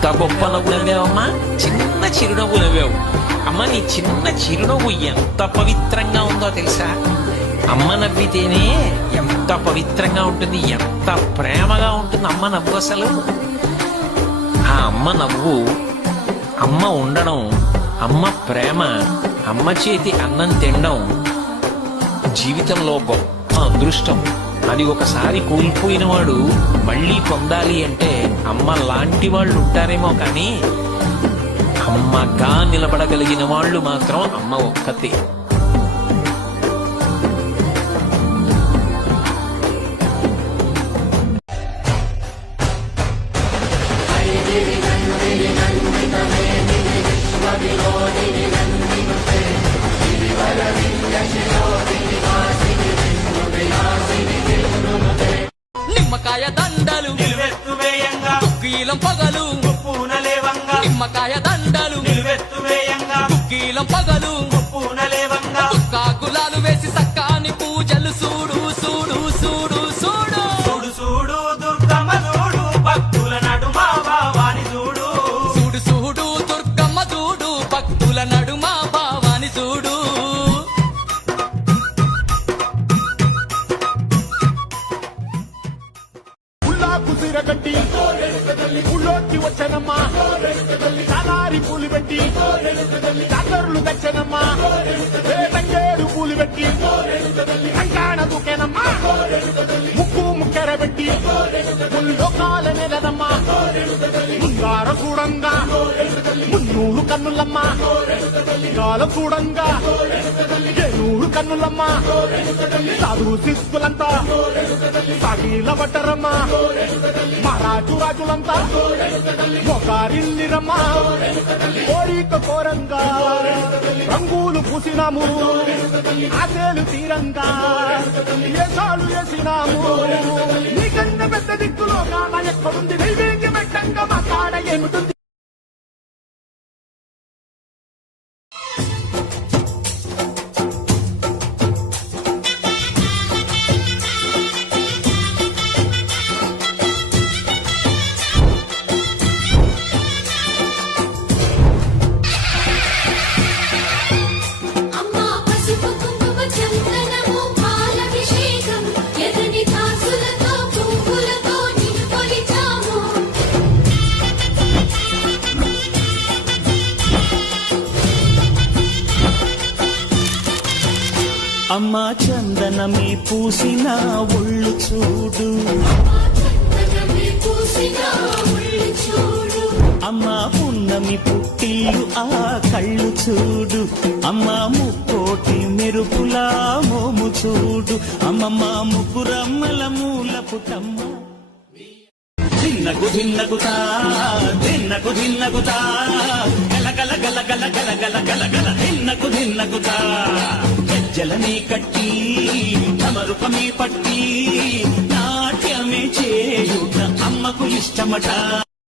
ఎంత గొప్ప నవ్వు నవ్వావమ్మా, చిన్న చిరునవ్వు నవ్వావు. అమ్మ నీ చిన్న చిరునవ్వు ఎంత పవిత్రంగా ఉందో తెలుసా? అమ్మ నవ్వితేనే ఎంత పవిత్రంగా ఉంటుంది, ఎంత ప్రేమగా ఉంటుంది అమ్మ నవ్వు. అసలు ఆ అమ్మ నవ్వు, అమ్మ ఉండడం, అమ్మ ప్రేమ, అమ్మ చేతి అన్నం తినడం జీవితంలో గొప్ప అదృష్టం. అది ఒకసారి కోల్పోయిన వాడు మళ్ళీ పొందాలి అంటే అమ్మ లాంటి వాళ్ళు ఉంటారేమో, కానీ అమ్మగా నిలబడగలిగిన వాళ్ళు మాత్రం అమ్మ ఒక్కతే. నిమ్మకాయ దండలు నిలువెత్తువేయంగా కుక్కీలం పగలు పూనలేవంగా నిమ్మకాయ దండలు నిలువెత్తువేయంగా కుక్కీలం పగలు పూనలేవంగా కుక్క గులాలు వేసి సక్కాని పూజలు చూడు చూడు చూడు చూడు చూడు చూడు దుర్గమ్మ చూడు భక్తుల నడుమ భావాని చూడు చూడు చూడు దుర్గమ్మ చూడు భక్తుల నడుమ భావాని చూడు. కుసిరగట్టి ఊళ్ళోకి వచ్చనమ్మా, సాలారి పూలు పెట్టి డాక్టర్లు తెచ్చనమ్మా, తంగేడు పూలు పెట్టి కంకాణ దూకేనమ్మా, ముక్కు ముక్కెర పెట్టి ముల్లోకాల నెలదమ్మా, ముంగార చూడంగా మున్నూరు కన్నులమ్మా, కాల చూడంగా ఏనూరు కన్నులమ్మా, సాధు శిస్తులంతా సాగిల పట్టరమ్మా, మహారాజు రాజులంతా ఒకరిల్లిరమ్మా, కోరిక కోరంగా రంగులు పూసినాము, ఆశలు తీరంగా ఏసాలు వేసినాము, నీకన్నా పెద్ద దిక్కులో కాన ఎక్కడుంది, నైవేద్య పెట్టంగా మా కాడ ఏమిటుంది. అమ్మా చందనమే పూసిన ఒళ్ళు చూడు, అమ్మా పున్నమి పుట్టిల్లు ఆ కళ్ళు చూడు, అమ్మా ముక్కోటి మెరుపులా మోము చూడు, అమ్మమ్మ ముగ్గురమ్మల మూల పుటమ్మ. దిన్నకు దిన్నకుతా దిన్నకు దిన్నకుతా గల గల గల గల గల గల గల గల దిన్నకు దిన్నకుతా, గజ్జలనే కట్టి తమరుపమే పట్టి నాట్యమే చేయుట అమ్మకు ఇష్టమట.